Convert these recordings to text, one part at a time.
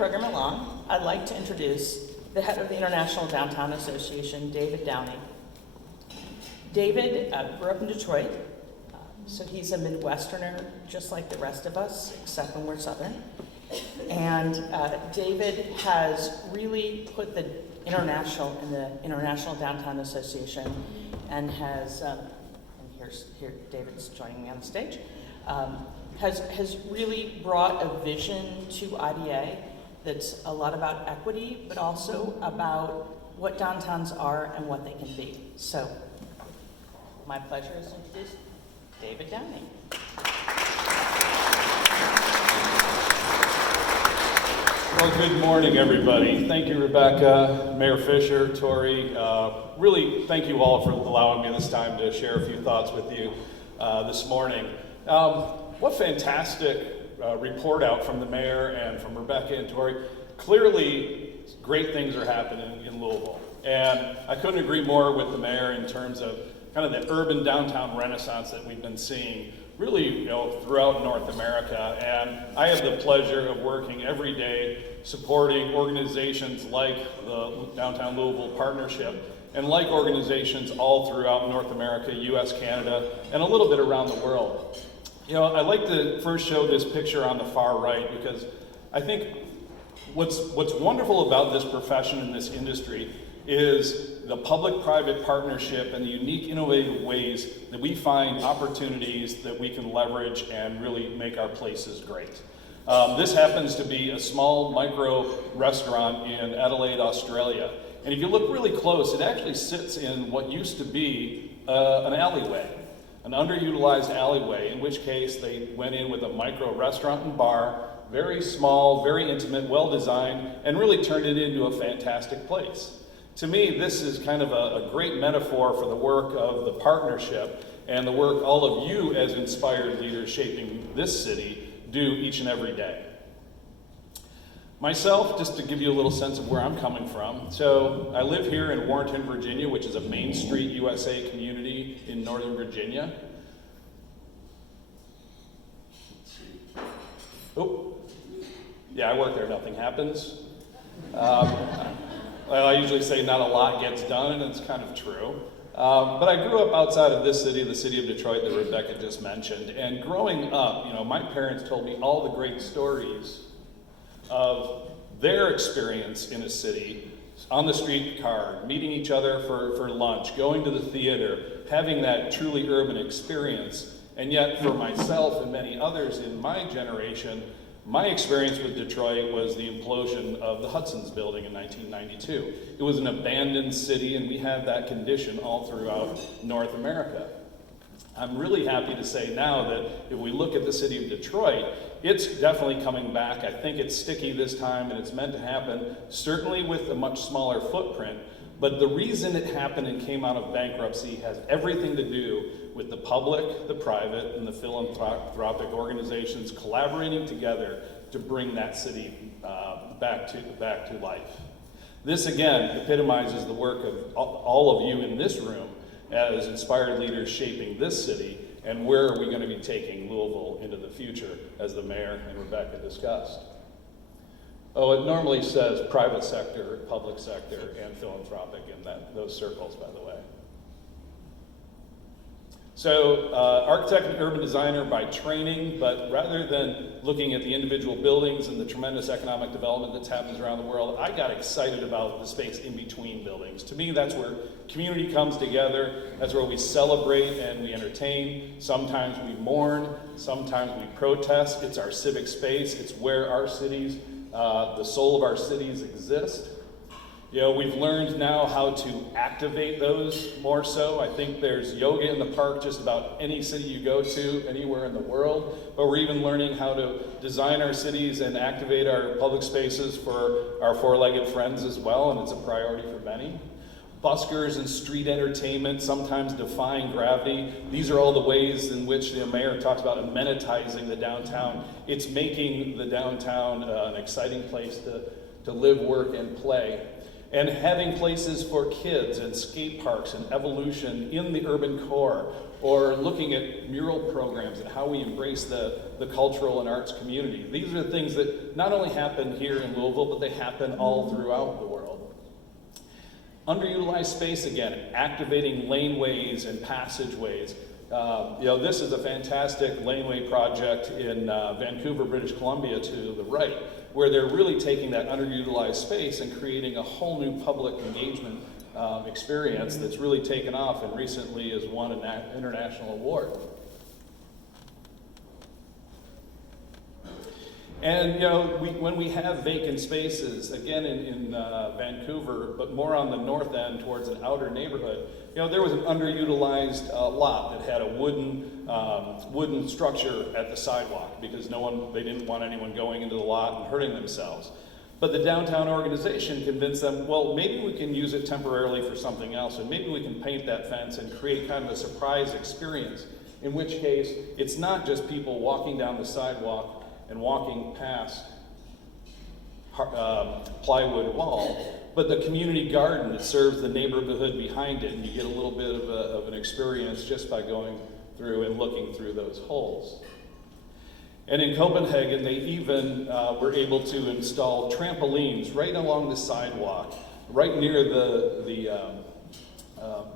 program along, I'd like to introduce the head of the International Downtown Association, David Downey. David grew up in Detroit, so he's a Midwesterner, just like the rest of us, except when we're Southern. And David has really put the International in the International Downtown Association, and has, and here David's joining me on the stage, has really brought a vision to IDA that's a lot about equity, but also about what downtowns are and what they can be. So, my pleasure is to introduce David Downey. Well, good morning, everybody. Thank you, Rebecca, Mayor Fischer, Tori. Really, thank you all for allowing me this time to share a few thoughts with you this morning. What fantastic report out from the mayor and from Rebecca and Tori. Clearly, great things are happening in Louisville. And I couldn't agree more with the mayor in terms of kind of the urban downtown renaissance that we've been seeing really, throughout North America. And I have the pleasure of working every day supporting organizations like the Downtown Louisville Partnership and like organizations all throughout North America, US, Canada, and a little bit around the world. I'd like to first show this picture on the far right because I think what's wonderful about this profession and this industry is the public-private partnership and the unique, innovative ways that we find opportunities that we can leverage and really make our places great. This happens to be a small micro restaurant in Adelaide, Australia. And if you look really close, it actually sits in what used to be an alleyway, an underutilized alleyway, in which case they went in with a micro restaurant and bar, very small, very intimate, well-designed, and really turned it into a fantastic place. To me, this is kind of a great metaphor for the work of the partnership and the work all of you as inspired leaders shaping this city do each and every day. Myself, just to give you a little sense of where I'm coming from, so I live here in Warrenton, Virginia, which is a Main Street USA community in Northern Virginia. Let's see. Oh, yeah, I work there, nothing happens. Well, I usually say not a lot gets done, and it's kind of true. But I grew up outside of this city, the city of Detroit that Rebecca just mentioned. And growing up, my parents told me all the great stories of their experience in a city, on the streetcar, meeting each other for lunch, going to the theater, having that truly urban experience. And yet for myself and many others in my generation, my experience with Detroit was the implosion of the Hudson's building in 1992. It was an abandoned city, and we have that condition all throughout North America. I'm really happy to say now that if we look at the city of Detroit, it's definitely coming back. I think it's sticky this time, and it's meant to happen, certainly with a much smaller footprint. But the reason it happened and came out of bankruptcy has everything to do with the public, the private, and the philanthropic organizations collaborating together to bring that city back to life. This, again, epitomizes the work of all of you in this room as inspired leaders shaping this city, and where are we going to be taking Louisville into the future, as the mayor and Rebecca discussed. Oh, it normally says private sector, public sector, and philanthropic in those circles, by the way. So, architect and urban designer by training, but rather than looking at the individual buildings and the tremendous economic development that's happening around the world, I got excited about the space in between buildings. To me, that's where community comes together. That's where we celebrate and we entertain. Sometimes we mourn. Sometimes we protest. It's our civic space. It's where our cities, the soul of our cities exist. We've learned now how to activate those more so. I think there's yoga in the park just about any city you go to, anywhere in the world. But we're even learning how to design our cities and activate our public spaces for our four-legged friends as well, and it's a priority for many. Buskers and street entertainment, sometimes defying gravity. These are all the ways in which the mayor talks about amenitizing the downtown. It's making the downtown an exciting place to live, work, and play. And having places for kids and skate parks and evolution in the urban core, or looking at mural programs and how we embrace the cultural and arts community. These are things that not only happen here in Louisville, but they happen all throughout the world. Underutilized space again, activating laneways and passageways. This is a fantastic laneway project in Vancouver, British Columbia to the right, where they're really taking that underutilized space and creating a whole new public engagement experience that's really taken off and recently has won an international award. And when we have vacant spaces, again in Vancouver, but more on the north end towards an outer neighborhood, there was an underutilized lot that had a wooden structure at the sidewalk because they didn't want anyone going into the lot and hurting themselves. But the downtown organization convinced them, well, maybe we can use it temporarily for something else, and maybe we can paint that fence and create kind of a surprise experience, in which case it's not just people walking down the sidewalk and walking past plywood wall, but the community garden that serves the neighborhood behind it, and you get a little bit of an experience just by going through and looking through those holes. And in Copenhagen, they even were able to install trampolines right along the sidewalk, right near the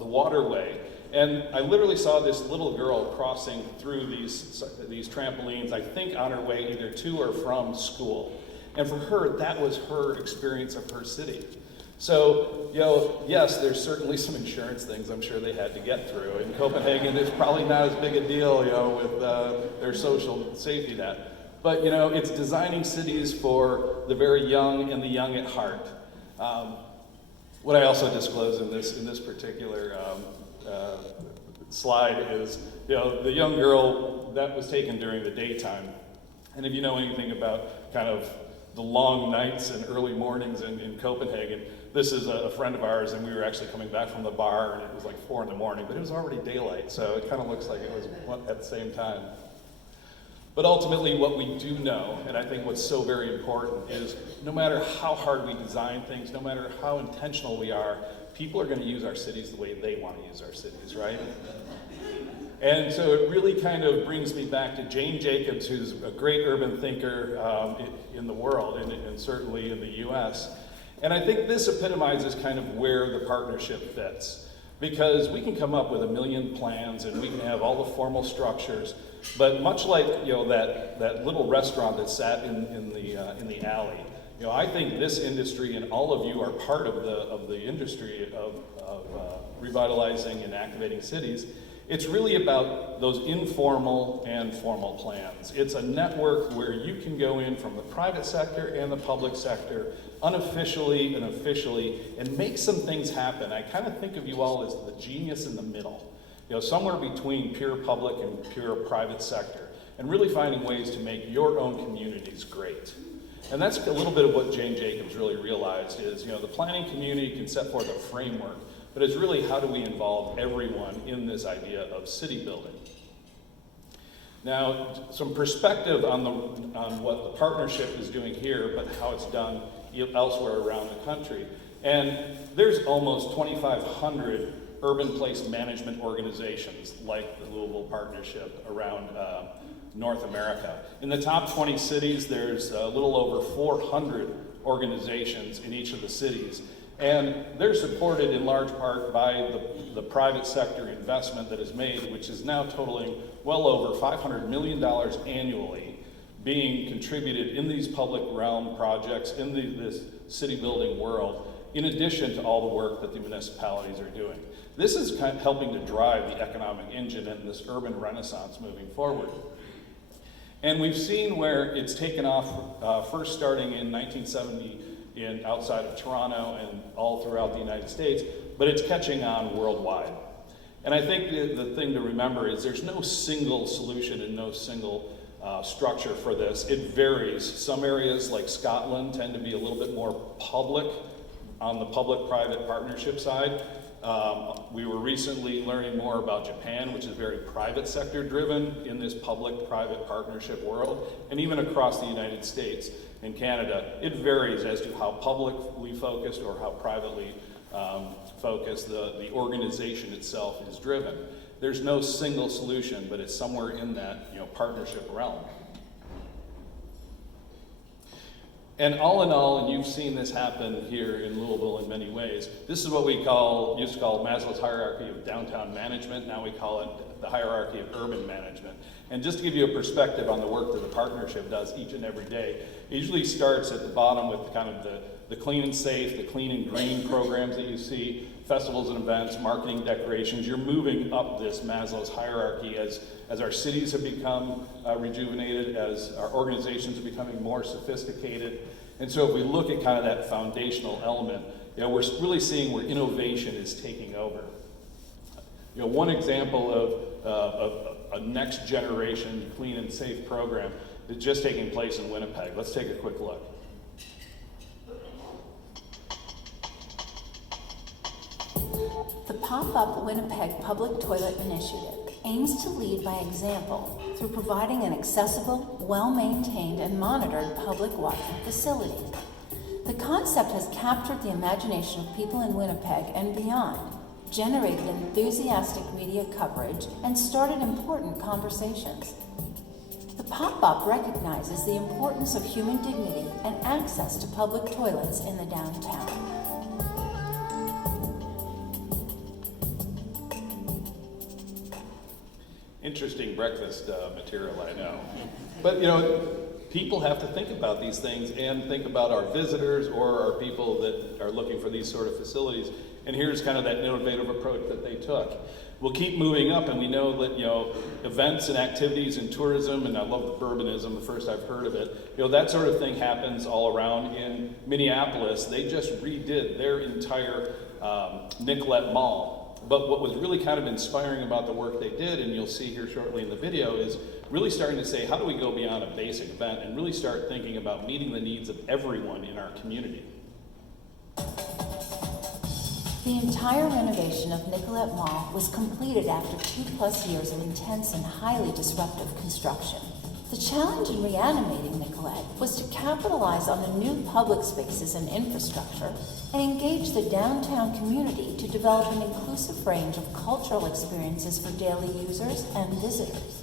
waterway. And I literally saw this little girl crossing through these trampolines, I think on her way either to or from school. And for her, that was her experience of her city. So, yes, there's certainly some insurance things I'm sure they had to get through. In Copenhagen, it's probably not as big a deal, with their social safety net. But, it's designing cities for the very young and the young at heart. What I also disclose in this particular slide is, the young girl that was taken during the daytime. And if you know anything about kind of the long nights and early mornings in Copenhagen, this is a friend of ours, and we were actually coming back from the bar, and it was like 4 a.m, but it was already daylight, so it kind of looks like it was at the same time. But ultimately, what we do know, and I think what's so very important, is no matter how hard we design things, no matter how intentional we are, people are going to use our cities the way they want to use our cities, right? And so it really kind of brings me back to Jane Jacobs, who's a great urban thinker in the world, and certainly in the US. And I think this epitomizes kind of where the partnership fits. Because we can come up with a million plans and we can have all the formal structures, but much like that little restaurant that sat in the alley, I think this industry and all of you are part of the industry of revitalizing and activating cities. It's really about those informal and formal plans. It's a network where you can go in from the private sector and the public sector, unofficially and officially, and make some things happen. I kind of think of you all as the genius in the middle, somewhere between pure public and pure private sector, and really finding ways to make your own communities great. And that's a little bit of what Jane Jacobs really realized is, the planning community can set forth a framework, but it's really how do we involve everyone in this idea of city building. Now, some perspective on what the partnership is doing here, but how it's done elsewhere around the country. And there's almost 2,500 urban place management organizations like the Louisville Partnership around North America. In the top 20 cities, there's a little over 400 organizations in each of the cities. And they're supported in large part by the private sector investment that is made, which is now totaling well over $500 million annually being contributed in these public realm projects in this city building world, in addition to all the work that the municipalities are doing. This is kind of helping to drive the economic engine and this urban renaissance moving forward. And we've seen where it's taken off, first starting in 1970 outside of Toronto and all throughout the United States, but it's catching on worldwide. And I think the thing to remember is there's no single solution and no single structure for this. It varies. Some areas like Scotland tend to be a little bit more public on the public-private partnership side. We were recently learning more about Japan, which is very private sector driven in this public-private partnership world, and even across the United States. in Canada, it varies as to how publicly focused or how privately focused the organization itself is driven. There's no single solution, but it's somewhere in that partnership realm. And all in all, and you've seen this happen here in Louisville in many ways, this is what we used to call Maslow's hierarchy of downtown management. Now we call it the hierarchy of urban management. And just to give you a perspective on the work that the partnership does each and every day, it usually starts at the bottom with kind of the clean and safe, the clean and green programs that you see, festivals and events, marketing, decorations. You're moving up this Maslow's hierarchy as our cities have become rejuvenated, as our organizations are becoming more sophisticated. And so if we look at kind of that foundational element, we're really seeing where innovation is taking over. One example of a next generation clean and safe program is just taking place in Winnipeg. Let's take a quick look. The Pop-Up Winnipeg Public Toilet Initiative aims to lead by example through providing an accessible, well-maintained, and monitored public washing facility. The concept has captured the imagination of people in Winnipeg and beyond, generated enthusiastic media coverage, and started important conversations. The Pop-Up recognizes the importance of human dignity and access to public toilets in the downtown. Interesting breakfast material, I know. But people have to think about these things and think about our visitors or our people that are looking for these sort of facilities. And here's kind of that innovative approach that they took. We'll keep moving up, and we know that events and activities and tourism, and I love the bourbonism, the first I've heard of it, that sort of thing happens all around. In Minneapolis, they just redid their entire Nicollet Mall. But what was really kind of inspiring about the work they did, and you'll see here shortly in the video, is really starting to say, how do we go beyond a basic event and really start thinking about meeting the needs of everyone in our community? The entire renovation of Nicollet Mall was completed after 2+ years of intense and highly disruptive construction. The challenge in reanimating Nicollet was to capitalize on the new public spaces and infrastructure and engage the downtown community to develop an inclusive range of cultural experiences for daily users and visitors.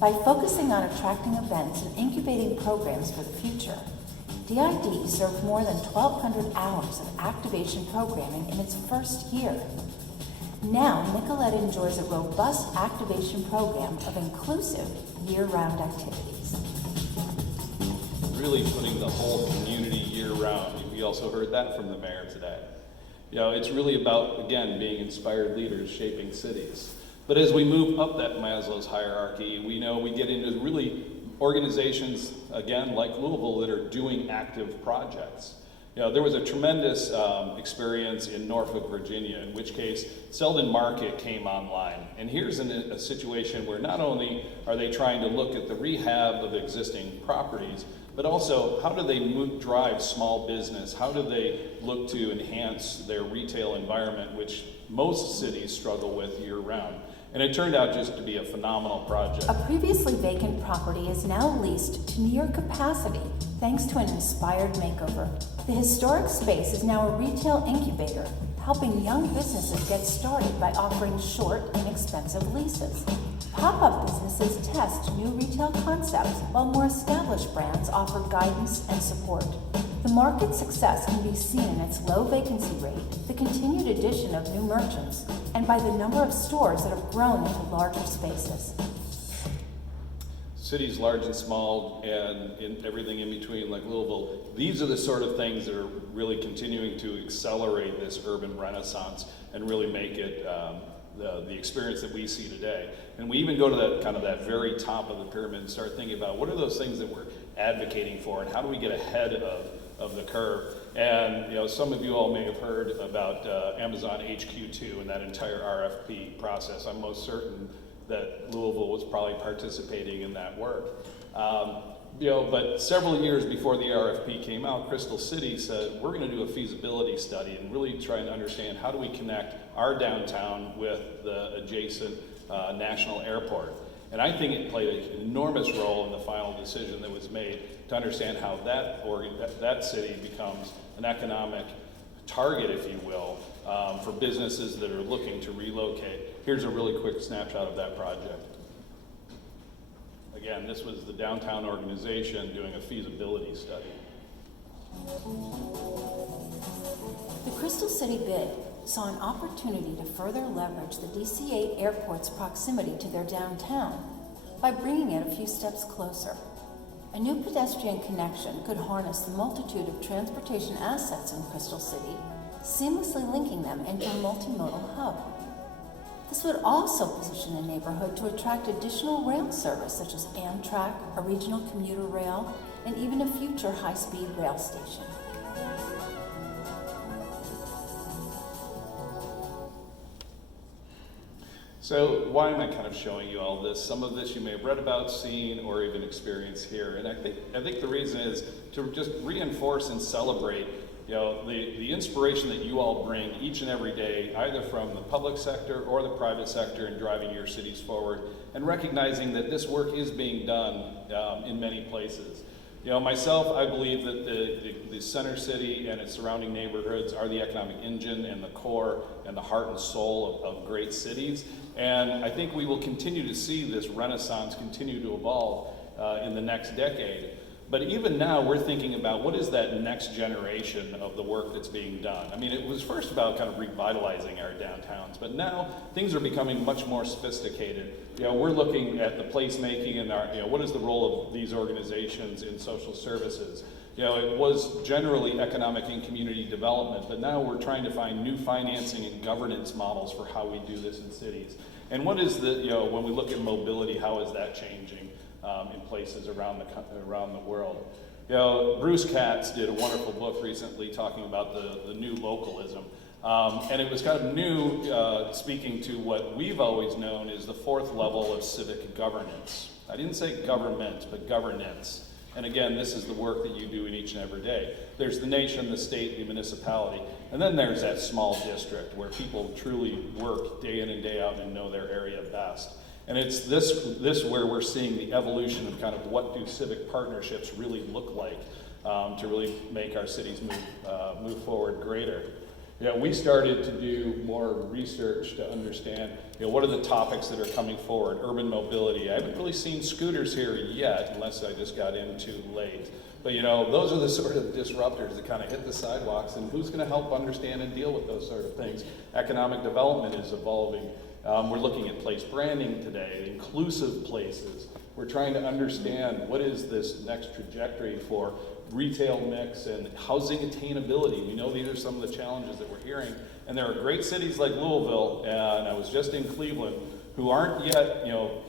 By focusing on attracting events and incubating programs for the future, DID served more than 1,200 hours of activation programming in its first year. Now, Nicollet enjoys a robust activation program of inclusive, year-round activities. Really putting the whole community year-round. We also heard that from the mayor today. It's really about, again, being inspired leaders shaping cities. But as we move up that Maslow's hierarchy, we get into really organizations, again, like Louisville, that are doing active projects. There was a tremendous experience in Norfolk, Virginia, in which case Selden Market came online. And here's a situation where not only are they trying to look at the rehab of existing properties, but also how do they drive small business? How do they look to enhance their retail environment, which most cities struggle with year-round? And it turned out just to be a phenomenal project. A previously vacant property is now leased to near capacity thanks to an inspired makeover. The historic space is now a retail incubator, helping young businesses get started by offering short, inexpensive leases. Pop-up businesses test new retail concepts, while more established brands offer guidance and support. The market's success can be seen in its low vacancy rate, the continued addition of new merchants, and by the number of stores that have grown into larger spaces. Cities large and small, and in everything in between, like Louisville, these are the sort of things that are really continuing to accelerate this urban renaissance and really make it the experience that we see today. And we even go to that very top of the pyramid and start thinking about what are those things that we're advocating for, and how do we get ahead of the curve. And some of you all may have heard about Amazon HQ2 and that entire RFP process. I'm most certain that Louisville was probably participating in that work. But several years before the RFP came out, Crystal City said, we're going to do a feasibility study and really try and understand how do we connect our downtown with the adjacent national airport. And I think it played an enormous role in the final decision that was made to understand how that city becomes an economic target, if you will, for businesses that are looking to relocate. Here's a really quick snapshot of that project. Again, this was the downtown organization doing a feasibility study. The Crystal City bid saw an opportunity to further leverage the DC-8 airport's proximity to their downtown by bringing it a few steps closer. A new pedestrian connection could harness the multitude of transportation assets in Crystal City, seamlessly linking them into a multimodal hub. This would also position the neighborhood to attract additional rail service such as Amtrak, a regional commuter rail, and even a future high-speed rail station. So why am I kind of showing you all this? Some of this you may have read about, seen, or even experienced here. And I think the reason is to just reinforce and celebrate, the inspiration that you all bring each and every day, either from the public sector or the private sector in driving your cities forward, and recognizing that this work is being done in many places. Myself, I believe that the center city and its surrounding neighborhoods are the economic engine and the core and the heart and soul of great cities. And I think we will continue to see this renaissance continue to evolve in the next decade. But even now, we're thinking about what is that next generation of the work that's being done. I mean, it was first about kind of revitalizing our downtowns, but now things are becoming much more sophisticated. We're looking at the placemaking and what is the role of these organizations in social services. It was generally economic and community development, but now we're trying to find new financing and governance models for how we do this in cities. And what is when we look at mobility, how is that changing in places around the world? Bruce Katz did a wonderful book recently talking about the new localism. And it was kind of new, speaking to what we've always known is the fourth level of civic governance. I didn't say government, but governance. And again, this is the work that you do in each and every day. There's the nation, the state, the municipality, and then there's that small district where people truly work day in and day out and know their area best. And it's this where we're seeing the evolution of kind of what do civic partnerships really look like to really make our cities move forward greater. We started to do more research to understand, what are the topics that are coming forward? Urban mobility. I haven't really seen scooters here yet, unless I just got in too late. But those are the sort of disruptors that kind of hit the sidewalks, and who's going to help understand and deal with those sort of things? Economic development is evolving. We're looking at place branding today, inclusive places. We're trying to understand what is this next trajectory for retail mix and housing attainability. We know these are some of the challenges that we're hearing. And there are great cities like Louisville, and I was just in Cleveland, who aren't yet,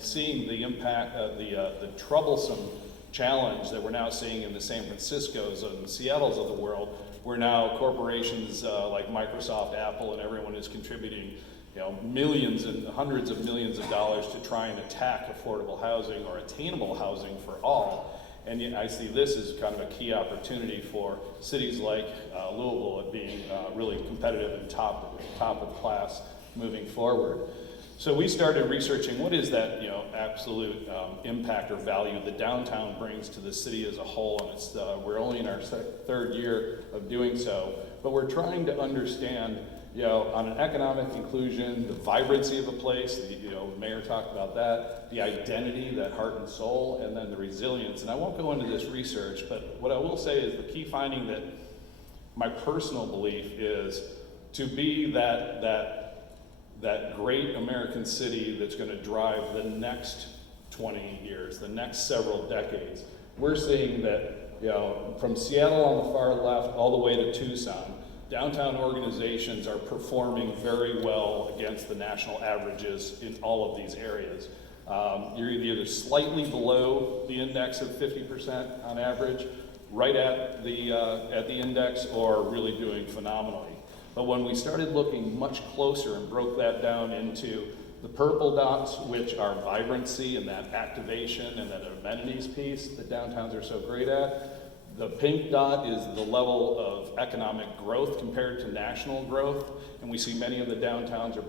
seeing the impact of the troublesome challenge that we're now seeing in the San Franciscos and the Seattles of the world, where now corporations like Microsoft, Apple, and everyone is contributing millions and hundreds of millions of dollars to try and attack affordable housing or attainable housing for all. And yet I see this as kind of a key opportunity for cities like Louisville at being really competitive and top of class moving forward. So we started researching what is that absolute impact or value the downtown brings to the city as a whole. And it's we're only in our third year of doing so, but we're trying to understand on an economic inclusion, the vibrancy of a place, the mayor talked about that, the identity, that heart and soul, and then the resilience. And I won't go into this research, but what I will say is the key finding that my personal belief is to be that great American city that's going to drive the next 20 years, the next several decades. We're seeing that from Seattle on the far left all the way to Tucson, downtown organizations are performing very well against the national averages in all of these areas. You're either slightly below the index of 50% on average, right at the index, or really doing phenomenally. But when we started looking much closer and broke that down into the purple dots, which are vibrancy and that activation and that amenities piece that downtowns are so great at, the pink dot is the level of economic growth compared to national growth, and we see many of the downtowns are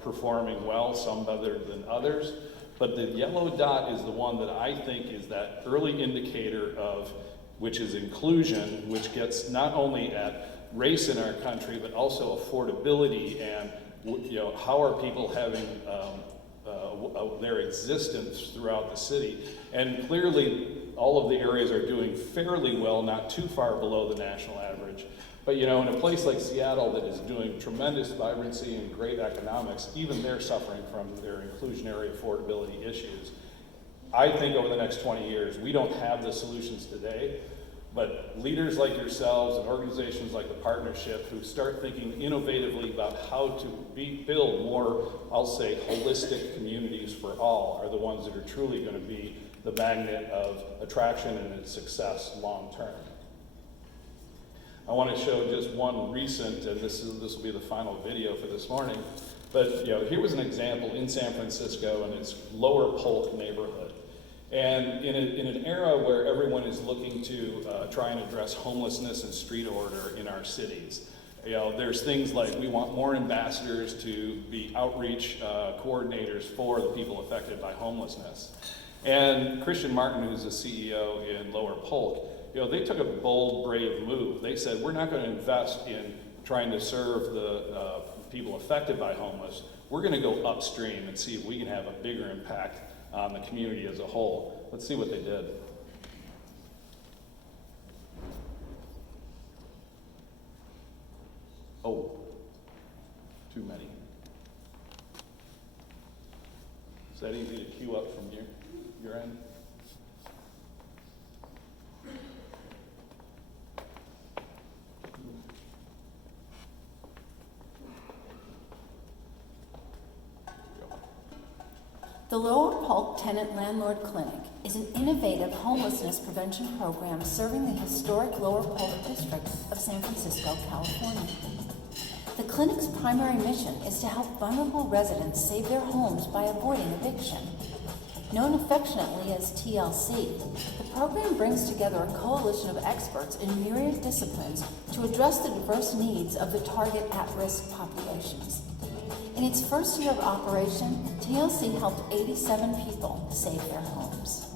performing well, some better than others. But the yellow dot is the one that I think is that early indicator of, which is inclusion, which gets not only at race in our country, but also affordability and, you know, how are people having their existence throughout the city. And clearly, all of the areas are doing fairly well, not too far below the national average. But you know, in a place like Seattle that is doing tremendous vibrancy and great economics, even they're suffering from their inclusionary affordability issues. I think over the next 20 years, we don't have the solutions today, but leaders like yourselves and organizations like the Partnership who start thinking innovatively about how to build more, I'll say, holistic communities for all are the ones that are truly going to be the magnet of attraction and its success long term. I want to show just one recent, and this will be the final video for this morning, but you know, here was an example in San Francisco in its Lower Polk neighborhood. And in an era where everyone is looking to try and address homelessness and street order in our cities, you know, there's things like we want more ambassadors to be outreach coordinators for the people affected by homelessness. And Christian Martin, who's the CEO in Lower Polk, you know, they took a bold, brave move. They said, we're not going to invest in trying to serve the people affected by homeless. We're going to go upstream and see if we can have a bigger impact on the community as a whole. Let's see what they did. Oh, too many. Is that easy to queue up from your end? The Lower Polk Tenant-Landlord Clinic is an innovative homelessness prevention program serving the historic Lower Polk district of San Francisco, California. The clinic's primary mission is to help vulnerable residents save their homes by avoiding eviction. Known affectionately as TLC, the program brings together a coalition of experts in myriad disciplines to address the diverse needs of the target at-risk populations. In its first year of operation, TLC helped 87 people save their homes.